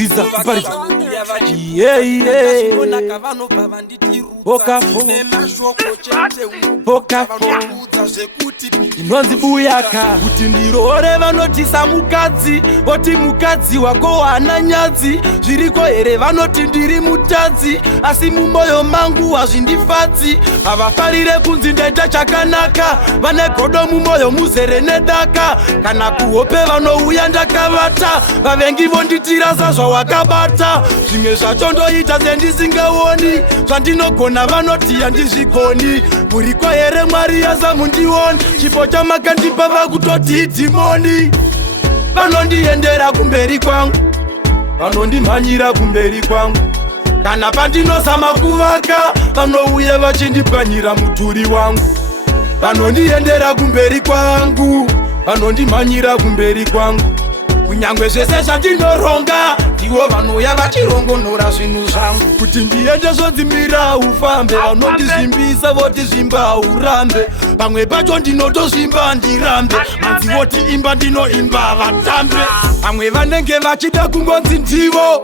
Riza kuparika inonzi buyaka kuti ndirore vanotisa mukadzi voti mukadzi wako hana nyadzi zviriko here vanoti ndiri mutadzi asi mumwoyo mangu hazvindifadzi havafarire kunzi ndaita chakanaka vane godo mumwoyo muzere nedaka kana kuhope vanouya ndakavata vavengi vonditira sazvawakabata zvimwe zvacho ndoita sendisingaoni zvandinogona vanoti handizvigoni muriko here mwari yasamundioni chipo chamakandipa vakutoti dhimoni vanondiendera kumberi kwangu vanondimhanyira kumberi kwangu kana pandinozama kuvaka vanouya vachindipwanyira mudhuri wangu vanondiendera kumberi kwangu vanondimhanyira kumberi kwangu kunyangwe zvese zvandinoronga ndivo vanouya vachirongonora zvinhu zvangu kuti ndiende zvonzimira ufambe vanondizvimbisa voti zvimba urambe pamwe pacho ndinotozvimba ndirambe manzi voti imba ndinoimba vatambe pamwe vanenge vachida kungonzi ndivo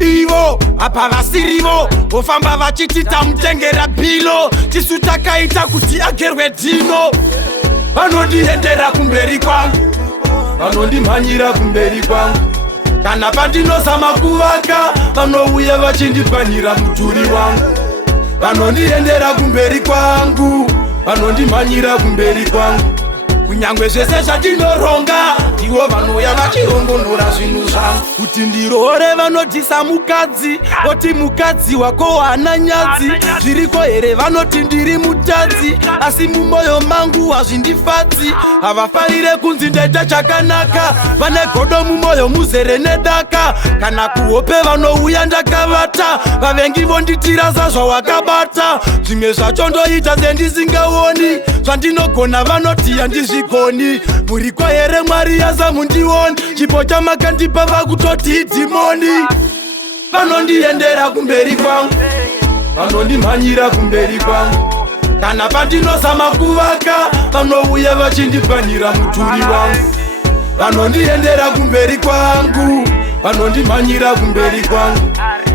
ivo apa vasirivo vofamba vachiti tamutengera bhilo tisu takaita kuti agerwe dhino vanondiendera kumberi kwangu vanondimhanyira kumberi kwangu kana pandinozama kuvaka vanouya vachindipwanyira mudhuri wangu vanondiendera kumberi kwangu vanondimhanyira kumberi kwangu kunyangwe zvese zvandinoronga ndivo vanouya vachirongonora zvinhu zvangu kuti ndirore vanodhisa mukadzi voti mukadzi wako hana nyadzi zviriko here vanoti ndiri mutadzi asi mumwoyo mangu hazvindifadzi havafarire kunzi ndaita chakanaka vane godo mumwoyo muzere nedaka kana kuhope vanouya ndakavata vavengi vonditira sazvawakabata zvimwe zvacho ndoita sendisingaoni zvandinogona vanoti handizvigoni muriko here mwari yasamundioni chipo chamakandipa vakutoti dhimoni vanondiendera kumberi kwangu vanondimhanyira kumberi kwangu kana pandinozama kuvaka vanouya vachindipwanyira mudhuri wangu vanondiendera kumberi kwangu vanondimhanyira kumberi kwangu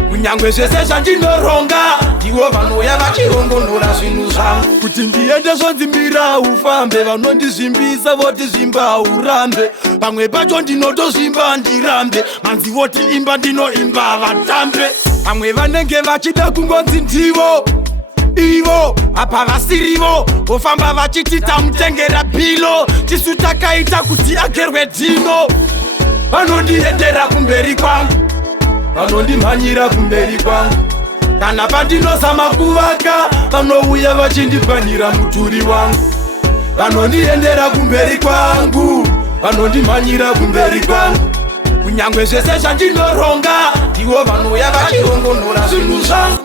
kunyangwe zvese zvandinoronga ndivo vanouya vachirongonora zvinhu zvangu kuti ndiende zvonzimira ufambe vanondizvimbisa voti zvimba urambe pamwe pacho ndinotozvimba ndirambe manzi voti imba ndinoimba vatambe pamwe vanenge vachida kungonzi ndivo ivo apa vasirivo vofamba vachiti tamutengera bhilo tisu takaita kuti agerwe dhino vanondiendera kumberi kwangu vanondimhanyira kumberi kwangu kana pandinozama kuvaka vanouya vachindipwanyira mudhuri wangu vanondiendera kumberi kwangu vanondimhanyira kumberi kwangu kunyangwe zvese zvandinoronga ndivo vanouya vachirongonora zvinhu zvangu